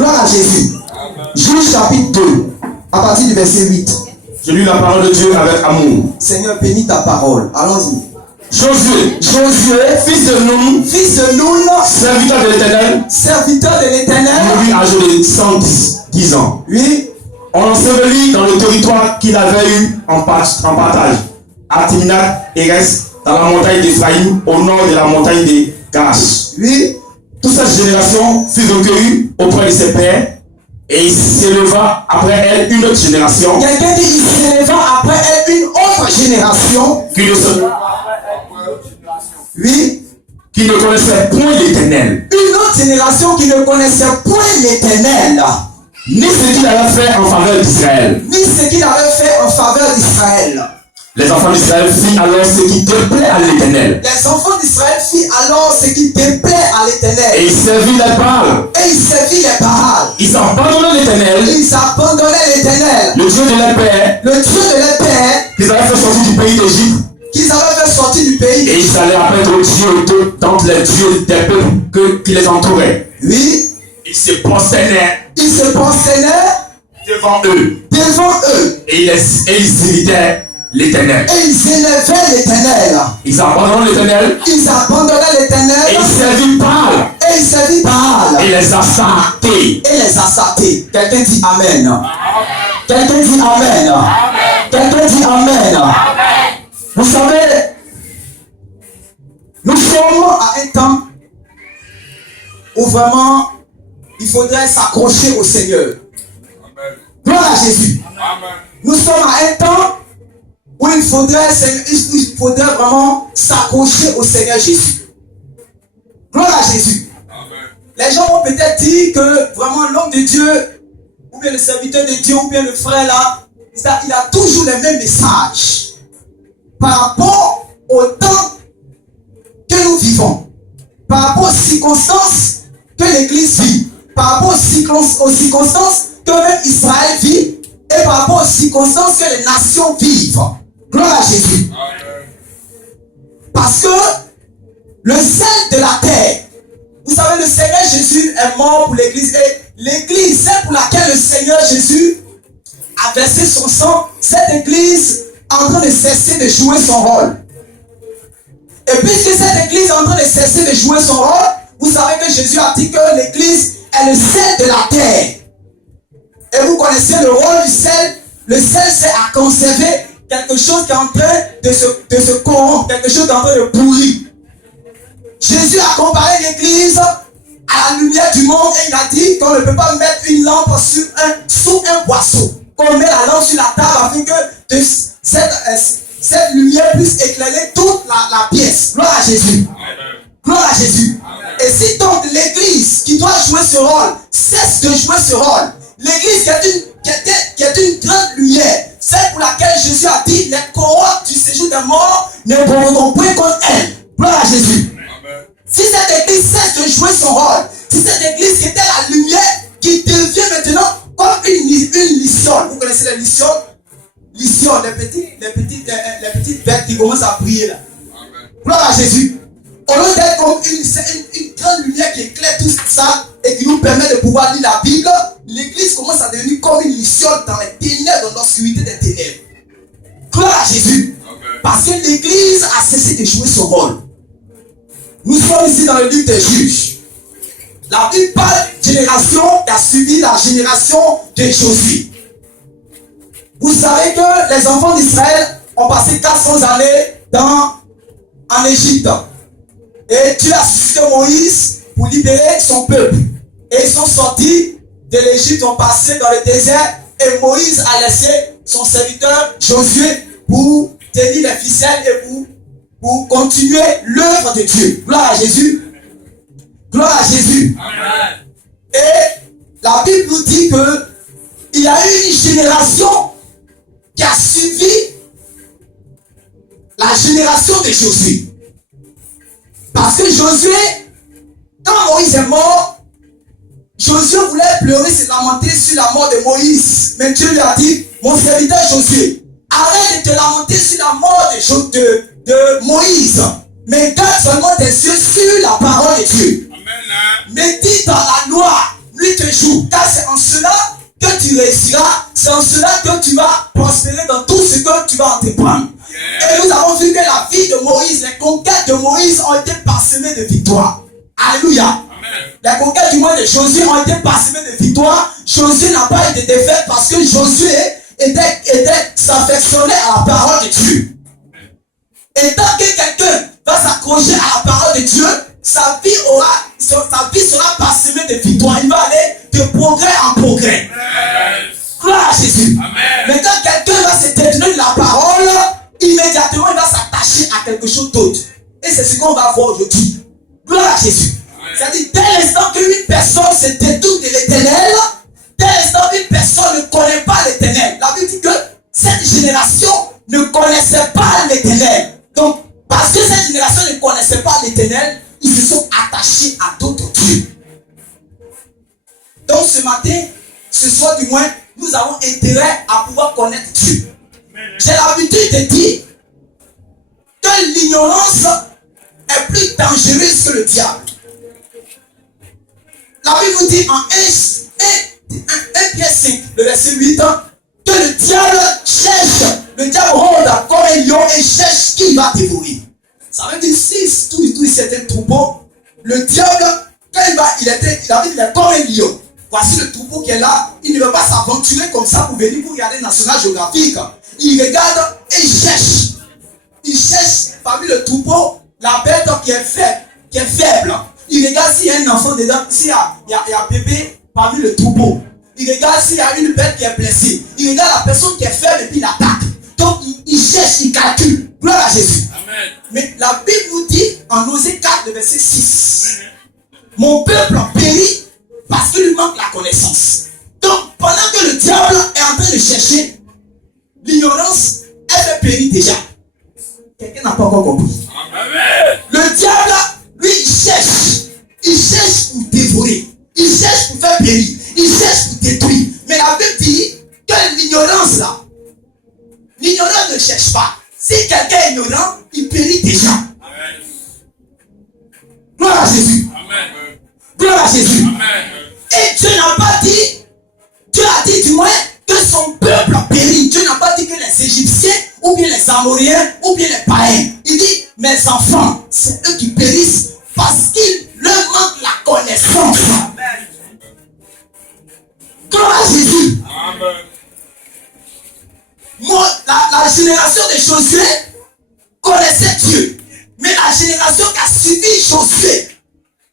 Gloire à Jésus. Juge chapitre 2, à partir du verset 8. Je lis la parole de Dieu avec amour. Seigneur, bénis ta parole. Allons-y. Josué, fils de Nun, serviteur de l'Éternel, mourut âgé de 110 ans. Oui. On l'ensevelit dans le territoire qu'il avait eu en partage, à Timnath-Hérès, dans la montagne d'Éphraïm, au nord de la montagne de Gaash. Oui. Toute cette génération fut recueillie auprès de ses pères, et il s'éleva après elle une autre génération. Quelqu'un dit il s'éleva après elle une autre génération. Oui. Qui ne connaissait point l'Éternel. Une autre génération qui ne connaissait point l'Éternel. Ni ce qu'il avait fait en faveur d'Israël. Ni ce qu'il avait fait en faveur d'Israël. Les enfants d'Israël firent alors ce qui déplaît à l'Éternel. Les enfants d'Israël firent alors ce qui déplaît à l'Éternel. Et ils servirent les Baals. Et ils servirent les Baals. Ils abandonnaient l'Éternel. Ils abandonnaient l'Éternel. Le Dieu de leurs pères. Le Dieu de leurs pères. Qu'ils avaient fait sortir du pays d'Égypte. Qu'ils avaient fait sortir du pays. Et ils allaient après aux dieux d'entre les dieux des peuples qui les entouraient. Oui. Ils se prosternaient. Ils se prosternaient devant eux. Devant eux. Et ils imitaient l'Éternel. Et ils élevaient l'Éternel. Ils abandonnaient l'Éternel. Ils abandonnaient l'Éternel. Et ils servirent Baal. Et ils servirent Baal. Et les Astartés. Et les Astartés. Quelqu'un dit Amen. Quelqu'un dit Amen. Quelqu'un dit Amen. Vous savez, nous sommes à un temps où vraiment il faudrait s'accrocher au Seigneur. Gloire à Jésus. Nous sommes à un temps où il faudrait vraiment s'accrocher au Seigneur Jésus. Gloire à Jésus. Les gens vont peut-être dire que vraiment l'homme de Dieu, ou bien le serviteur de Dieu, ou bien le frère là, il a toujours les mêmes messages par rapport au temps que nous vivons, par rapport aux circonstances que l'Église vit, par rapport aux circonstances que même Israël vit, et par rapport aux circonstances que les nations vivent. Gloire à Jésus. Parce que le sel de la terre, vous savez, le Seigneur Jésus est mort pour l'Église, et l'Église, celle pour laquelle le Seigneur Jésus a versé son sang, cette Église est en train de cesser de jouer son rôle. Et puisque cette Église est en train de cesser de jouer son rôle, vous savez que Jésus a dit que l'Église est le sel de la terre. Et vous connaissez le rôle du sel. Le sel, c'est à conserver quelque chose qui est en train de se corrompre, quelque chose qui est en train de pourrir. Jésus a comparé l'Église à la lumière du monde et il a dit qu'on ne peut pas mettre une lampe sous un boisseau. Qu'on met la lampe sur la table afin que cette lumière puisse éclairer toute la pièce. Gloire à Jésus. Gloire à Jésus. Amen. Et si donc l'Église qui doit jouer ce rôle cesse de jouer ce rôle, l'Église qui est une grande lumière, celle pour laquelle Jésus a dit les cohortes du séjour des morts ne pourront point contre elle. Gloire à Jésus. Amen. Si cette Église cesse de jouer son rôle, si cette Église qui était la lumière qui devient maintenant comme une lissionne. Vous connaissez les lissionnes? Lissionnes, les petites bêtes qui commencent à briller là. Amen. Gloire à Jésus. Au lieu d'être comme une grande lumière qui éclaire tout ça et qui nous permet de pouvoir lire la Bible, l'Église commence à devenir comme une lissionne dans les ténèbres, dans l'obscurité des ténèbres. Gloire à Jésus. Amen. Parce que l'Église a cessé de jouer son rôle. Nous sommes ici dans le livre des Juges. La Bible parle d'une génération qui a suivi la génération de Josué. Vous savez que les enfants d'Israël ont passé 400 années en Égypte. Et Dieu a suscité Moïse pour libérer son peuple. Et ils sont sortis de l'Égypte, ont passé dans le désert. Et Moïse a laissé son serviteur Josué pour tenir les ficelles et pour continuer l'œuvre de Dieu. Gloire à Jésus. Gloire à Jésus. Amen. Et la Bible nous dit que il y a eu une génération qui a suivi la génération de Josué. Parce que Josué, quand Moïse est mort, Josué voulait pleurer, se lamenter sur la mort de Moïse. Mais Dieu lui a dit, mon serviteur Josué, arrête de te lamenter sur la mort de Moïse. Mais garde seulement tes yeux sur la parole de Dieu. Médite dans la loi. lui te joue. Car c'est en cela que tu réussiras, c'est en cela que tu vas prospérer dans tout ce que tu vas entreprendre. Et nous avons vu que la vie de Moïse, les conquêtes de Moïse ont été parsemées de victoires. Alléluia. Les conquêtes du monde de Josué ont été parsemées de victoires. Josué n'a pas été défaite parce que Josué s'affectionnait à la parole de Dieu. Et tant que quelqu'un va s'accrocher à la parole de Dieu, sa vie sera parsemée de victoires. Il va aller de progrès en progrès. Gloire à Jésus. Mais quand quelqu'un va se détourner de la parole, immédiatement il va s'attacher à quelque chose d'autre. Et c'est ce qu'on va voir aujourd'hui. Gloire à Jésus. C'est-à-dire, dès l'instant qu'une personne se détourne de l'éternel, dès l'instant qu'une personne ne connaît pas l'éternel, la Bible dit que cette génération ne connaissait pas l'éternel. Donc, parce que cette génération ne connaissait pas l'éternel, ils se sont attachés à d'autres dieux. Donc, ce matin, ce soir du moins, nous avons intérêt à pouvoir connaître Dieu. J'ai l'habitude de dire que l'ignorance est plus dangereuse que le diable. La Bible nous dit en 1 Pierre 5, le verset 8, que le diable rôde comme un lion et cherche qui va dévorer. Ça veut dire si tout c'était un troupeau, le diable, quand il est comme un lion. Voici le troupeau qui est là, il ne veut pas s'aventurer comme ça pour venir pour regarder National Geographic. Il regarde et il cherche. Il cherche parmi le troupeau la bête qui est faible. Il regarde s'il y a un enfant dedans, s'il y a un bébé parmi le troupeau. Il regarde s'il y a une bête qui est blessée. Il regarde la personne qui est faible et puis il l'attaque. Donc il cherche, il calcule. Gloire à Jésus. Amen. Mais la Bible nous dit en Osée 4, le verset 6. Mon peuple périt parce qu'il lui manque la connaissance. Donc pendant que le diable est en train de chercher, l'ignorance, elle fait périr déjà. Quelqu'un n'a pas encore compris. Amen. Le diable, lui, il cherche pour dévorer. Il cherche pour faire périr. Il cherche pour détruire. Mais la Bible dit que l'ignorance là, l'ignorant ne cherche pas. Si quelqu'un est ignorant, il périt déjà. Amen. Gloire à Jésus. Amen. Gloire à Jésus. Amen. Et Dieu n'a pas dit, Dieu a dit du moins que son peuple a péri. Dieu n'a pas dit que les Égyptiens, ou bien les Amoriens, ou bien les païens. Il dit, mes enfants, c'est eux qui périssent parce qu'il leur manque la connaissance. Amen. Gloire à Jésus. Amen. La génération de Josué connaissait Dieu. Mais la génération qui a suivi Josué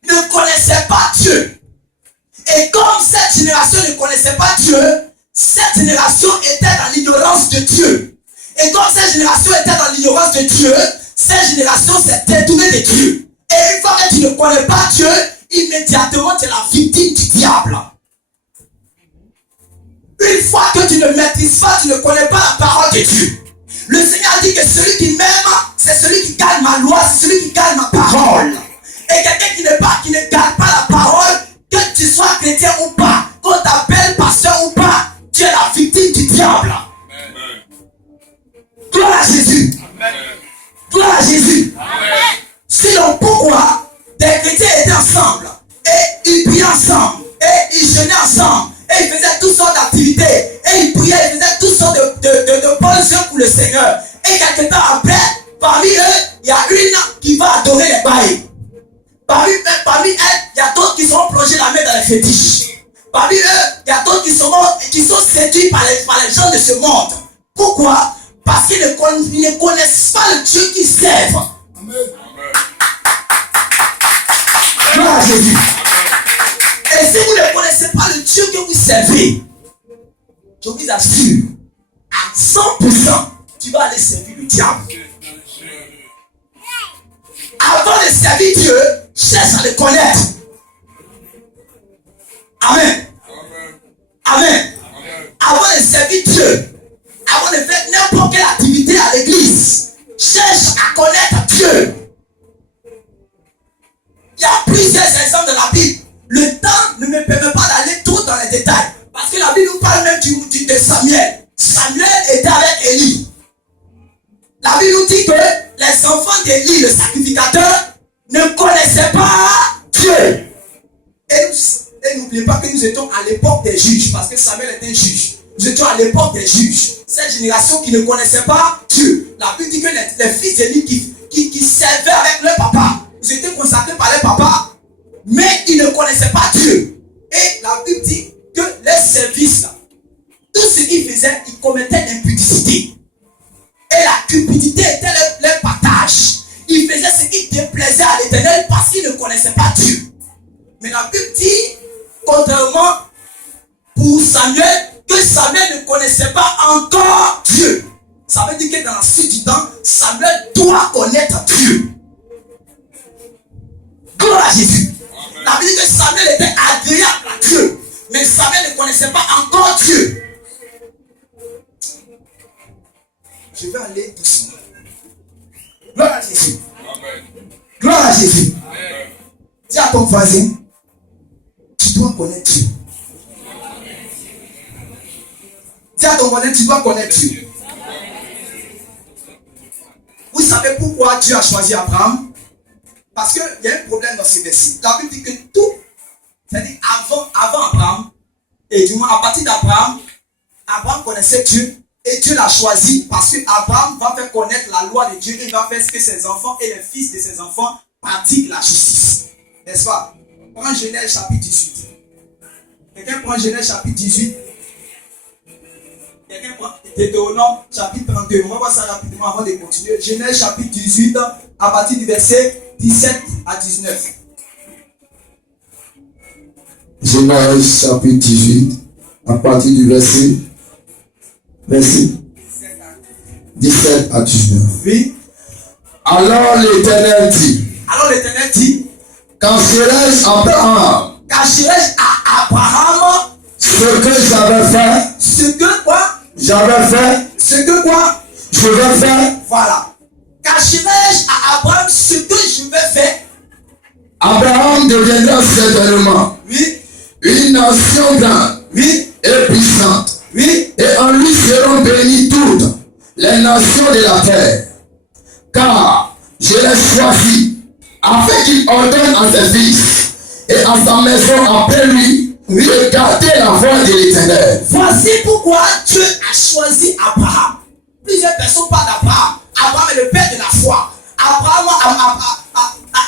ne connaissait pas Dieu. Et comme cette génération ne connaissait pas Dieu, cette génération était dans l'ignorance de Dieu. Et comme cette génération était dans l'ignorance de Dieu, cette génération s'est détournée de Dieu. Et une fois que tu ne connais pas Dieu, immédiatement tu es la victime du diable. Une fois que tu ne maîtrises pas, tu ne connais pas la parole de Dieu. Le Seigneur dit que celui qui m'aime, c'est celui qui garde ma loi, c'est celui qui garde ma parole. Et quelqu'un qui ne garde pas la parole, que tu sois chrétien ou pas, qu'on t'appelle pasteur ou pas, tu es la victime du diable. Amen. Gloire à Jésus. Amen. Gloire à Jésus. Amen. Sinon, pourquoi des chrétiens étaient ensemble et ils priaient ensemble et ils jeûnaient ensemble et ils faisaient toutes sortes d'activités et ils priaient, ils faisaient toutes sortes de bonnes œuvres pour le Seigneur. Et quelque temps après, parmi eux, il y a une qui va adorer les bails. Parmi elles, il y a d'autres qui sont plongés la main dans les fétiches. Parmi eux, il y a d'autres qui sont séduits par les gens de ce monde. Pourquoi? Parce qu'ils ne connaissent pas le Dieu qu'ils servent. Amen. Gloire à Jésus. Et si vous ne connaissez pas le Dieu que vous servez, je vous assure, à 100%, tu vas aller servir le diable. Avant de servir Dieu, cherche à le connaître. Amen. Amen. Avant de servir Dieu, avant de faire n'importe quelle activité à l'église, cherche à connaître Dieu. Il y a plusieurs exemples de la Bible. Le temps ne me permet pas d'aller trop dans les détails. Parce que la Bible nous parle même de Samuel. Samuel était avec Élie. La Bible nous dit que les enfants d'Élie, le sacrificateur, ne connaissaient pas Dieu. Et Et n'oubliez pas que nous étions à l'époque des juges, parce que Samuel était un juge. Nous étions à l'époque des juges. Cette génération qui ne connaissait pas Dieu. La Bible dit que les fils d'Élie qui servaient avec leur papa, ils étaient consacrés par leur papa, mais ils ne connaissaient pas Dieu. Et la Bible dit que les services, là, tout ce qu'ils faisaient, ils commettaient l'impudicité. Et la cupidité était leur partage. Ils faisaient ce qui déplaisait à l'Éternel parce qu'ils ne connaissaient pas Dieu. Mais la Bible dit, contrairement pour Samuel, que Samuel ne connaissait pas encore Dieu. Ça veut dire que dans la suite du temps, Samuel doit connaître Dieu. Gloire à Jésus. Amen. La Bible dit que Samuel était agréable à Dieu. Mais Samuel ne connaissait pas encore Dieu. Je vais aller doucement. Gloire à Jésus. Amen. Gloire à Jésus. Amen. Dis à ton voisin, tu dois connaître Dieu. Dis à ton voisin, tu dois connaître Dieu. Vous savez pourquoi Dieu a choisi Abraham? Parce qu'il y a un problème dans ces versets. La Bible dit que tout, c'est-à-dire avant Abraham, et du moins à partir d'Abraham, Abraham connaissait Dieu et Dieu l'a choisi parce que Abraham va faire connaître la loi de Dieu et va faire ce que ses enfants et les fils de ses enfants pratiquent la justice. N'est-ce pas? Prends Genèse chapitre 18. Quelqu'un prend Genèse chapitre 18. Quelqu'un prend Deutéronome chapitre 32. On va voir ça rapidement avant de continuer. Genèse chapitre 18 à partir du verset 17 à 19. Genèse chapitre 18 à partir du verset 17 à 19. Oui. Alors l'Éternel dit, cacherai-je Abraham, cacherai-je à Abraham ce que j'avais fait, ce que quoi? J'avais fait, Ce que quoi? je vais faire. Voilà. Cacherai-je à Abraham ce que je vais faire? Abraham deviendra certainement, Oui. une nation grande, Oui. et puissante. Oui. Et en lui seront bénies toutes les nations de la terre. Car je l'ai choisi afin qu'il ordonne à ses fils et à sa maison après lui de garder la voie de l'Éternel. Voici pourquoi Dieu a choisi Abraham. Plusieurs personnes parlent d'Abraham. Abraham est le père de la foi. Abraham a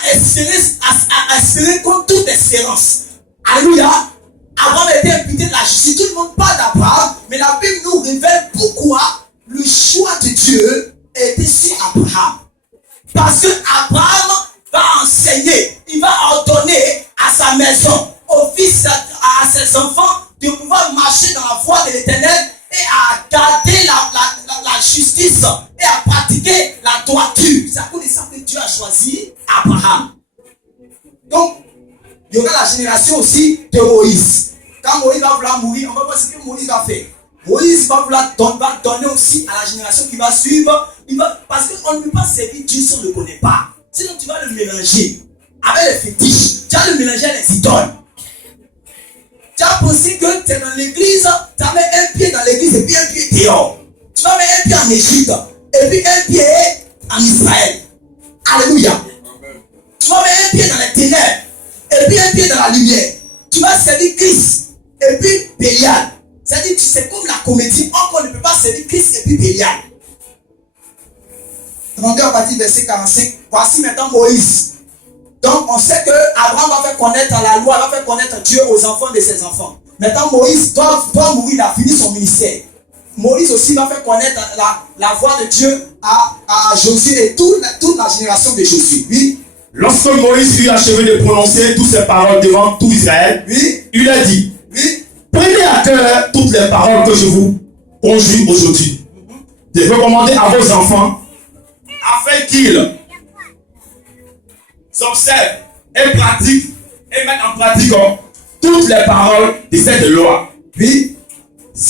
espéré contre toute espérance. Alléluia. Abraham était imputé de la justice. Tout le monde parle d'Abraham, mais la Bible nous révèle pourquoi le choix de Dieu était sur Abraham. Parce que Abraham va enseigner, il va ordonner à sa maison, aux fils, à ses enfants, de pouvoir marcher dans la voie de l'Éternel et à garder la justice et à pratiquer la droiture. C'est à cause de ça que Dieu a choisi Abraham. Donc, il y aura la génération aussi de Moïse. Quand Moïse va vouloir mourir, on va voir ce que Moïse va faire. Moïse va vouloir donner aussi à la génération qui va suivre. Parce qu'on ne peut pas servir Dieu si on ne le connaît pas. Sinon, tu vas le mélanger avec les fétiches. Tu vas le mélanger avec les idoles. Tu as pensé que tu es dans l'église, tu as mis un pied dans l'église et puis un pied dehors. Tu vas mettre un pied en Égypte et puis un pied en Israël. Alléluia. Tu vas mettre un pied dans les ténèbres et puis un pied dans la lumière. Tu vas servir Christ et puis Bélial. C'est-à-dire que c'est comme la comédie. On ne peut pas servir Christ et puis Bélial. 32 à partir du verset 45. Voici maintenant Moïse. Donc on sait que Abraham va faire connaître la loi, va faire connaître Dieu aux enfants de ses enfants. Maintenant Moïse doit mourir, il a fini son ministère. Moïse aussi va faire connaître la voix de Dieu à Josué et toute la génération de Josué. Oui. Lorsque Moïse eut achevé de prononcer toutes ces paroles devant tout Israël, Oui. il a dit, Oui. prenez à cœur toutes les paroles que je vous conjure aujourd'hui. Je veux commander à vos enfants afin qu'ils observent et pratiquent et mettent en pratique toutes les paroles de cette loi. Oui.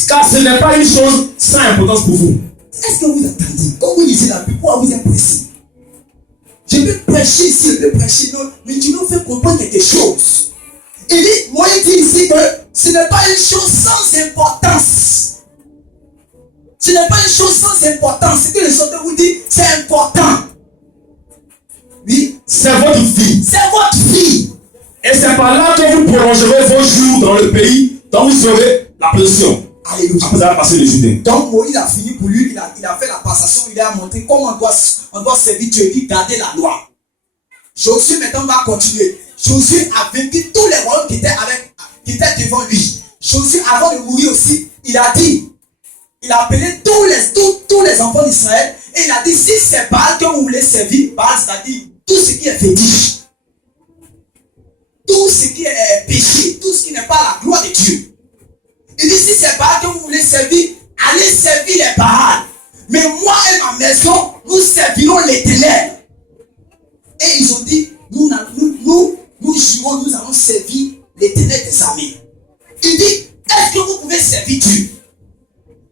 Car ce n'est pas une chose sans importance pour vous. Est-ce que vous entendez? Quand vous lisez la Bible, pourquoi vous êtes pressé? Je peux prêcher ici, je peux prêcher là, mais tu nous fais comprendre quelque chose. Il dit, moi il dit ici que ce n'est pas une chose sans importance. Ce n'est pas une chose sans importance. Ce que le chanteur vous dit, c'est important. Oui. C'est votre fille. C'est votre fille. Et c'est par là que vous prolongerez vos jours dans le pays dont vous serez la possession. Alléluia. Après avoir passé le Jourdain. Donc Moïse a fini pour lui, il a fait la passation, il a montré comment on doit servir Dieu, il dit garder la loi. Josué maintenant va continuer. Josué a vaincu tous les royaumes qui étaient devant lui. Josué, avant de mourir aussi, il a appelé tous les enfants d'Israël et il a dit, si c'est Baal que vous voulez servir, Baal, c'est-à-dire tout ce qui est fétiche, tout ce qui est péché, tout ce qui n'est pas la gloire de Dieu. Il dit, si c'est Baal que vous voulez servir, allez servir les Baal. Mais moi et ma maison, nous servirons l'Éternel. Et ils ont dit, nous jurons, nous allons servir l'Éternel des armées. Il dit, est-ce que vous pouvez servir Dieu?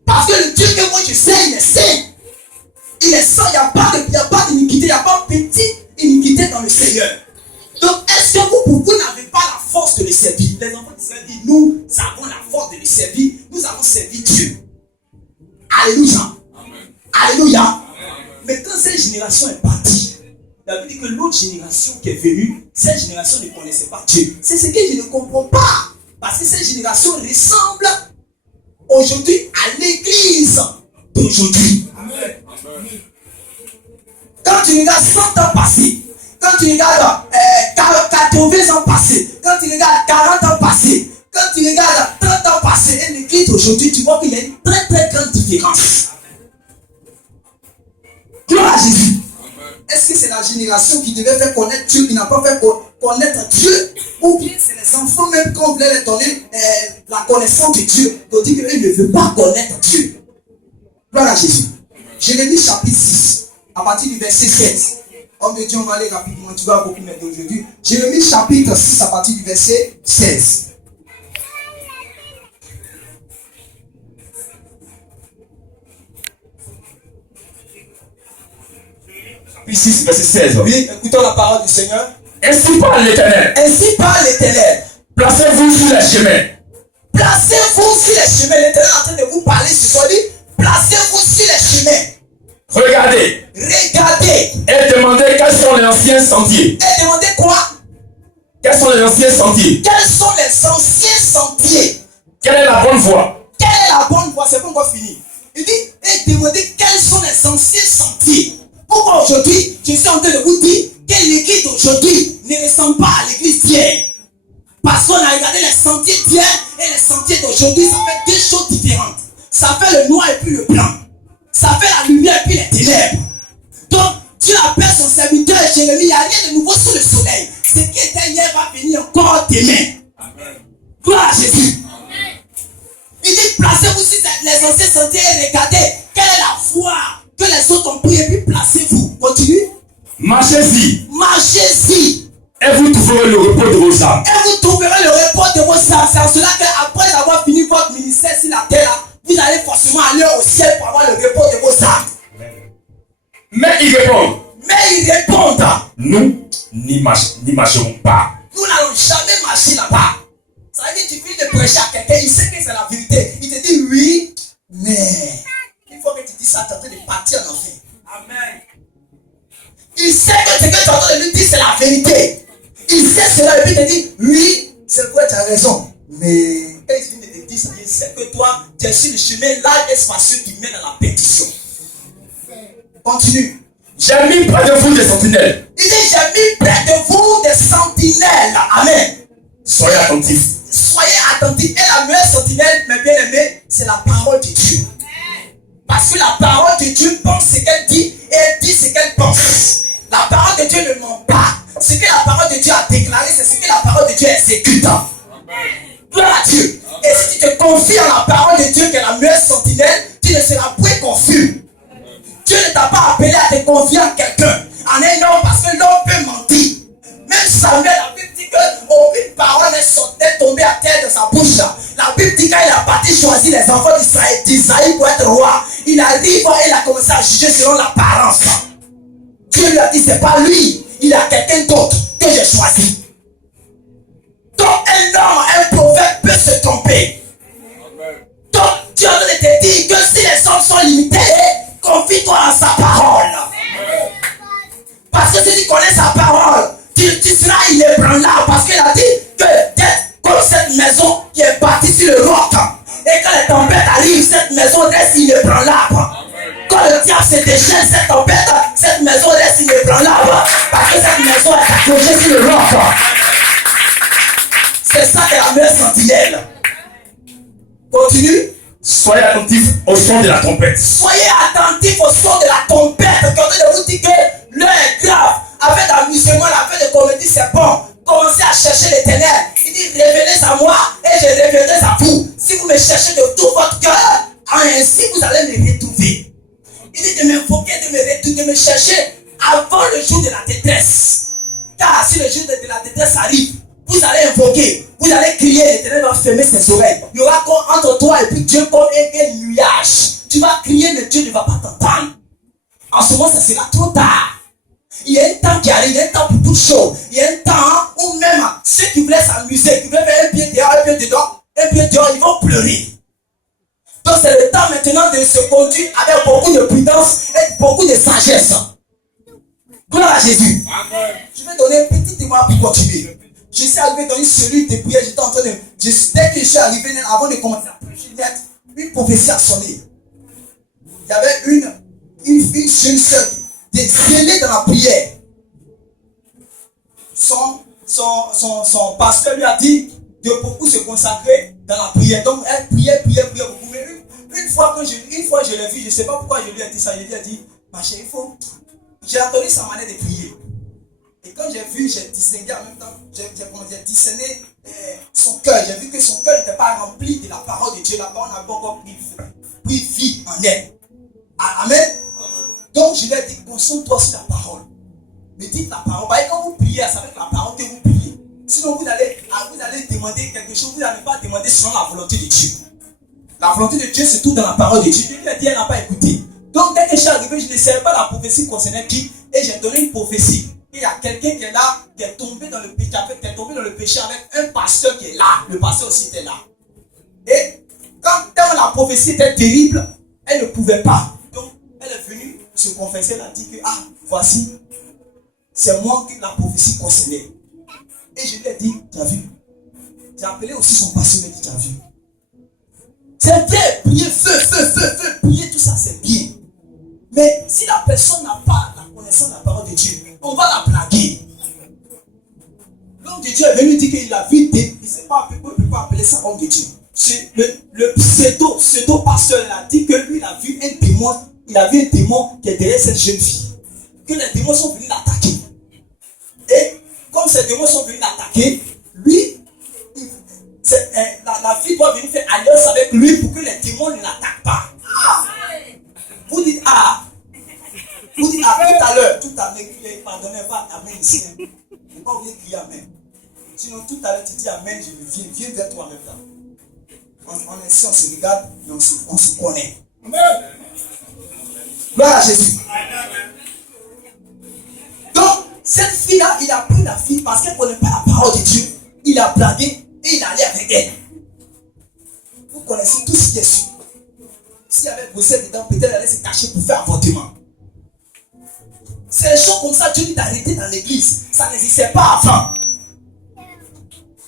Parce que le Dieu que moi je sais, il est saint. Il est saint, il n'y a pas d'iniquité, il n'y a pas de petite iniquité dans le Seigneur. Donc, est-ce que vous n'avez pas la force de le servir? Les enfants d'Israël disent, nous avons la force de le servir, nous avons servi Dieu. Alléluia. Amen. Alléluia. Amen. Maintenant, cette génération est partie. La Bible dit que l'autre génération qui est venue, cette génération ne connaissait pas Dieu. C'est ce que je ne comprends pas. Parce que cette génération ressemble aujourd'hui à l'église d'aujourd'hui. Amen. Quand tu regardes 100 ans passés, quand tu regardes 80 ans passés, quand tu regardes 40 ans passés, quand tu regardes 30 ans passés et l'église d'aujourd'hui, tu vois qu'il y a une très très grande différence. Gloire à Jésus. Est-ce que c'est la génération qui devait faire connaître Dieu, qui n'a pas fait connaître Dieu? Ou bien c'est les enfants même qu'on voulait leur donner la connaissance de Dieu, qu'on dit qu'ils ne veulent pas connaître Dieu? Gloire à Jésus. Jérémie chapitre 6, à partir du verset 16. Homme de Dieu, on va aller rapidement, tu vas beaucoup m'aider aujourd'hui. Jérémie chapitre 6, à partir du verset 16. Puis 6, verset 16. Oui, écoutons la parole du Seigneur. Ainsi parle l'Éternel. Ainsi parle l'Éternel. Placez-vous sur les chemins. Placez-vous sur les chemins. L'Éternel est en train de vous parler ce soir. Dit, placez-vous sur les chemins. Regardez. Regardez. Et demandez quels sont les anciens sentiers. Et demandez quoi? Quels sont les anciens sentiers? Quels sont les anciens sentiers? Quelle est la bonne voie? Quelle est la bonne voie? C'est pas encore fini. Il dit, et demandez quels sont les anciens sentiers. Pourquoi aujourd'hui, je suis en train de vous dire que l'église d'aujourd'hui ne ressemble pas à l'église d'hier. Parce qu'on a regardé les sentiers d'hier et les sentiers d'aujourd'hui, ça fait deux choses différentes. Ça fait le noir et puis le blanc. Ça fait la lumière et puis les ténèbres. Donc, Dieu appelle son serviteur Jérémie, il n'y a rien de nouveau sous le soleil. Ce qui était hier va venir encore demain. Amen. Gloire à Jésus. Amen. Il dit, placez-vous sur les anciens sentiers et regardez quelle est la foi que les autres ont pris et puis placez-vous. Continue. Marchez-y. Marchez-y. Et vous trouverez le repos de vos âmes. Et vous trouverez le repos de vos âmes. C'est en cela qu'après avoir fini votre ministère sur la terre, vous allez forcément aller au ciel pour avoir le repos de vos âmes. Mais ils répondent. Nous n'y marcherons pas. Nous n'allons jamais marcher là-bas. Ça veut dire que tu finis de prêcher à quelqu'un, il sait que c'est la vérité. Il te dit oui, mais il faut que tu dises ça, tu es en train de partir en enfer. Amen. Il sait que ce que tu es en train de lui dire, c'est la vérité. Il sait cela et puis il te dit oui, c'est vrai, tu as raison. Mais quand il finit de te dire ça, il sait que toi, tu es sur le chemin large et spacieux qui mène à la perdition. Continue. J'ai mis près de vous des sentinelles. Il dit, j'ai mis près de vous des sentinelles. Amen. Soyez attentifs. Soyez attentifs. Et la meilleure sentinelle, mes bien-aimés, c'est la parole de Dieu. Parce que la parole de Dieu pense ce qu'elle dit et elle dit ce qu'elle pense. La parole de Dieu ne ment pas. Ce que la parole de Dieu a déclaré, c'est ce que la parole de Dieu exécute. Gloire à Dieu. Et si tu te confies en la parole de Dieu qui est la meilleure sentinelle, tu ne seras point confus. Dieu ne t'a pas appelé à te confier en quelqu'un, en un homme, parce que l'homme peut mentir. Même Samuel, la Bible dit qu'aucune parole n'est tombée à terre de sa bouche. La Bible dit qu'il a parti choisir les enfants d'Isaïe pour être roi. Il arrive et il a commencé à juger selon l'apparence. Dieu lui a dit, c'est pas lui, il y a quelqu'un d'autre que j'ai choisi. Donc un homme, un prophète peut se tromper. Donc Dieu ne te dit que si les hommes sont limités, confie-toi en sa parole. Parce que si tu connais sa parole, tu ne tu seras inébranlable parce qu'il a dit que d'être comme cette maison qui est bâtie sur le roc. Et quand les tempêtes arrivent, cette maison reste inébranlable. Quand le diable se déchaîne, cette tempête, cette maison reste inébranlable. Parce que cette maison est accrochée sur le roc. C'est ça qui est la meilleure sentinelle. Continue. Soyez attentifs au son de la trompette. Soyez attentifs au son de la trompette. Quand je vous dis que l'heure est grave, avec d'amusement, avec de comédie, c'est bon. Commencez à chercher l'Éternel. Il dit, revenez à moi et je reviendrai à vous. Si vous me cherchez de tout votre cœur, ainsi vous allez me retrouver. Il dit de m'invoquer, de me chercher avant le jour de la détresse. Car si le jour de la détresse arrive, vous allez invoquer, vous allez crier, l'Éternel va fermer ses oreilles. Il y aura entre toi et puis Dieu comme un nuage. Tu vas crier, mais Dieu ne va pas t'entendre. En ce moment, ça sera trop tard. Il y a un temps qui arrive, il y a un temps pour toute chose. Il y a un temps où même ceux qui voulaient s'amuser, qui voulaient faire un pied dehors, un pied dedans, un pied dehors, ils vont pleurer. Donc c'est le temps maintenant de se conduire avec beaucoup de prudence et beaucoup de sagesse. Gloire à Jésus. Amen. Je vais donner un petit témoin pour continuer. Je suis arrivé dans une cellule de prière, j'étais en train de... Dès que je suis arrivé, avant de commencer à prêcher, une prophétie a sonné. Il y avait une jeune sœur zélée dans la prière. Son pasteur lui a dit de beaucoup se consacrer dans la prière. Donc elle priait beaucoup. Mais une fois je l'ai vu, je ne sais pas pourquoi je lui ai dit ça, je lui ai dit, ma chérie, j'ai entendu sa manière de prier. Et quand j'ai vu, j'ai distingué en même temps, j'ai discerné son cœur. J'ai vu que son cœur n'était pas rempli de la parole de Dieu. La parole n'a pas encore pris vie en elle. Amen. Donc je lui ai dit, concentre-toi sur la parole. Mais dites la parole. Parce que quand vous priez, c'est avec la parole que vous priez. Sinon vous allez demander quelque chose, vous n'allez pas demander selon la volonté de Dieu. La volonté de Dieu, c'est tout dans la parole de Dieu. Je lui ai dit, elle n'a pas écouté. Donc dès que je suis arrivé, je ne savais pas la prophétie concernait qui. Et j'ai donné une prophétie. Il y a quelqu'un qui est là, qui est tombé dans le péché, avec un pasteur qui est là. Le pasteur aussi était là. Et quand la prophétie était terrible, elle ne pouvait pas. Donc elle est venue se confesser, elle a dit que voici, c'est moi qui la prophétie concernait. Et je lui ai dit, tu as vu? J'ai appelé aussi son pasteur, il m'a dit, tu as vu? C'est bien, prier, feu, prier, tout ça c'est bien. Mais si la personne n'a pas la connaissance de la parole de Dieu, on va la plaguer. L'homme de Dieu est venu dire qu'il a vu il ne sait pas, on ne peut pas appeler ça homme de Dieu. Le pseudo-pasteur a dit que lui, il a vu un démon qui est derrière cette jeune fille. Que les démons sont venus l'attaquer. Et comme ces démons sont venus l'attaquer, lui, la fille doit venir faire alliance avec lui pour que les démons ne l'attaquent pas. Vous dites tout à l'heure, pardonnez pas, amen ici. Il ne faut pas oublier de crier amen. Sinon tout à l'heure tu dis amen, je viens vers toi en même temps. On se regarde et on se connaît. Amen. Gloire à Jésus. Donc, cette fille-là, il a pris la fille parce qu'elle ne connaît pas la parole de Dieu. Il a blagué et il allait avec elle. Vous connaissez tout ce qui est sûr. S'il y avait grossesse dedans, peut-être elle allait se cacher pour faire avortement. C'est des choses comme ça, Dieu dit d'arrêter dans l'église. Ça n'existait pas avant.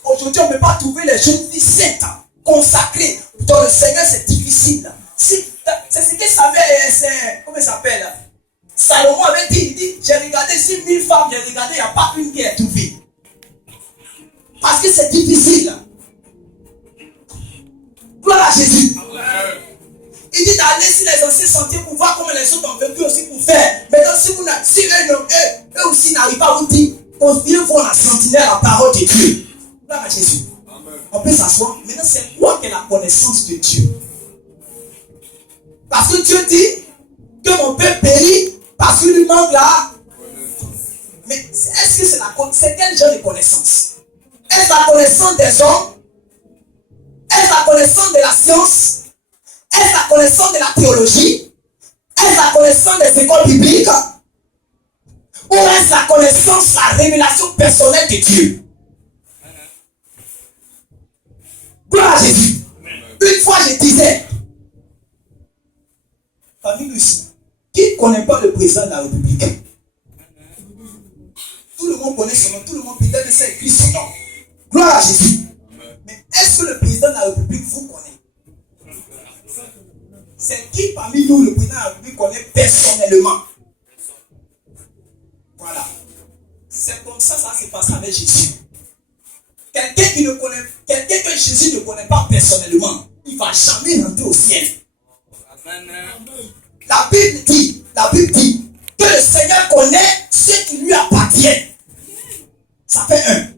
Aujourd'hui, on ne peut pas trouver les jeunes filles saintes, consacrées. Dans le Seigneur, c'est difficile. C'est ce qu'il savait, comment il s'appelle? Salomon avait dit, il dit, j'ai regardé 6000 femmes, j'ai regardé, il n'y a pas une qui est trouvée. Parce que c'est difficile. Gloire à Jésus. Il dit d'aller sur les anciens sentiers pour voir comment les autres ont vécu aussi pour faire. Maintenant, si eux aussi n'arrivent pas à vous dire, viens voir la sentinelle, la parole de Dieu. Gloire à Jésus. Amen. On peut s'asseoir. Maintenant, c'est quoi que la connaissance de Dieu? Parce que Dieu dit que mon peuple périt parce qu'il lui manque là. Mais est-ce que c'est quel genre de connaissance? Est-ce la connaissance des hommes? Est-ce la connaissance de la science? Est-ce la connaissance de la théologie? Est-ce la connaissance des écoles bibliques? Ou est-ce la connaissance, la révélation personnelle de Dieu? Gloire à Jésus. Une fois je disais, parmi nous ici, qui ne connaît pas le président de la République? Tout le monde connaît connaît son nom, tout le monde peut-être sait écrit son nom. Gloire à Jésus. Mais est-ce que le président de la République vous connaît? C'est qui parmi nous le président de la République connaît personnellement? Voilà. C'est comme ça se passe avec Jésus. Quelqu'un que Jésus ne connaît pas personnellement, il ne va jamais rentrer au ciel. La Bible dit que le Seigneur connaît ceux qui lui appartiennent. Ça fait 1.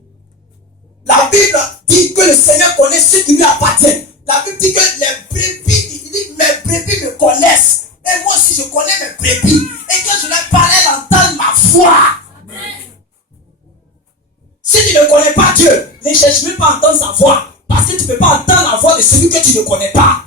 La Bible dit que le Seigneur connaît ceux qui lui appartiennent. La Bible dit que les brebis, il dit mes brebis me connaissent. Et moi aussi je connais mes brebis. Et quand je leur parle, elles entendent ma voix. Si tu ne connais pas Dieu, ne cherche même pas à entendre sa voix. Parce que tu ne peux pas entendre la voix de celui que tu ne connais pas.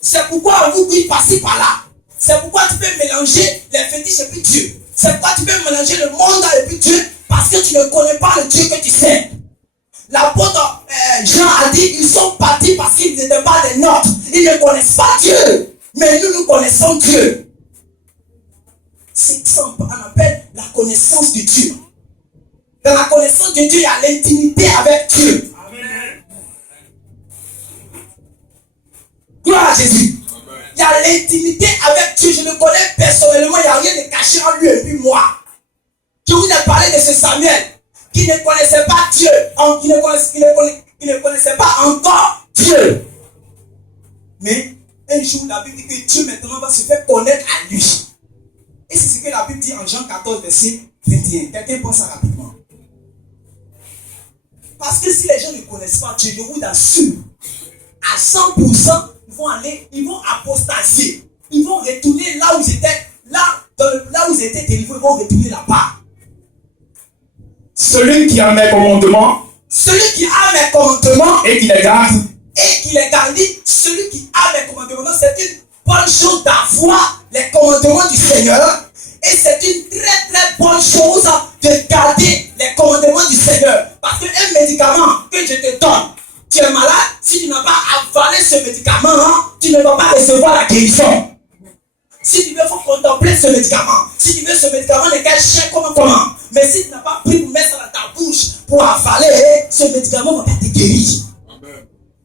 C'est pourquoi on oublie par-ci par-là. C'est pourquoi tu peux mélanger les fétiches et puis Dieu. C'est pourquoi tu peux mélanger le monde et puis Dieu. Parce que tu ne connais pas le Dieu que tu sais. L'apôtre Jean a dit, ils sont partis parce qu'ils n'étaient pas des nôtres. Ils ne connaissent pas Dieu. Mais nous connaissons Dieu. C'est ça qu'on appelle la connaissance de Dieu. Dans la connaissance de Dieu, il y a l'intimité avec Dieu. Amen. Gloire à Jésus. Amen. Il y a l'intimité avec Dieu. Je le connais personnellement. Il n'y a rien de caché en lui et puis moi. Je vous ai parlé de ce Samuel qui ne connaissait pas Dieu. Qui ne connaissait pas encore Dieu. Mais un jour, la Bible dit que Dieu maintenant va se faire connaître à lui. Et c'est ce que la Bible dit en Jean 14, verset 21. Quelqu'un pense ça rapidement. Parce que si les gens ne connaissent pas Dieu, je vous assure, à 100%, ils vont apostasier. Ils vont retourner là où ils étaient, là où ils étaient délivrés, ils vont retourner là-bas. Celui qui a mes commandements, et qui les garde, celui qui a mes commandements, c'est une bonne chose d'avoir les commandements du Seigneur. Et c'est une très très bonne chose de garder les commandements du Seigneur. Parce qu'un médicament que je te donne, tu es malade, si tu n'as pas avalé ce médicament, tu ne vas pas recevoir la guérison. Si tu veux, il faut contempler ce médicament. Si tu veux ce médicament, n'est qu'un chien comment. Mais si tu n'as pas pris pour mettre dans ta bouche, pour avaler, ce médicament ne va pas te guérir.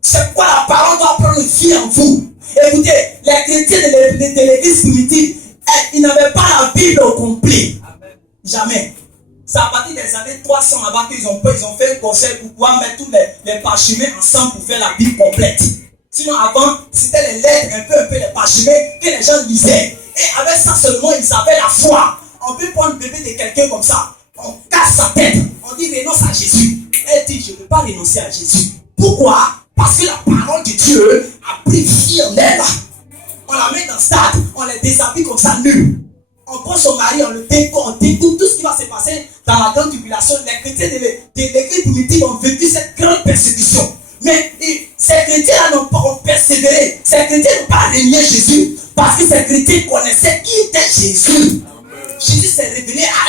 C'est pourquoi la parole doit prendre vie en vous. Écoutez, les chrétiens de l'église primitive, ils n'avaient pas la Bible au complet. Jamais. C'est à partir des années 300 là-bas qu'ils ont fait un conseil pour pouvoir mettre tous les parchemins ensemble pour faire la Bible complète. Sinon avant, c'était les lettres, un peu les parchemins que les gens lisaient. Et avec ça seulement, ils avaient la foi. On peut prendre le bébé de quelqu'un comme ça. On casse sa tête. On dit renonce à Jésus. Elle dit je ne peux pas renoncer à Jésus. Pourquoi? Parce que la parole de Dieu a pris vie en elle. On la met dans le stade, on les déshabille comme ça, nus. On prend son mari, on le découvre, on découvre tout ce qui va se passer dans la grande tribulation. Les chrétiens de l'église primitive ont vécu cette grande persécution. Mais ces chrétiens n'ont pas persévéré. Ces chrétiens n'ont pas renié Jésus parce que ces chrétiens connaissaient qui était Jésus. Jésus s'est révélé à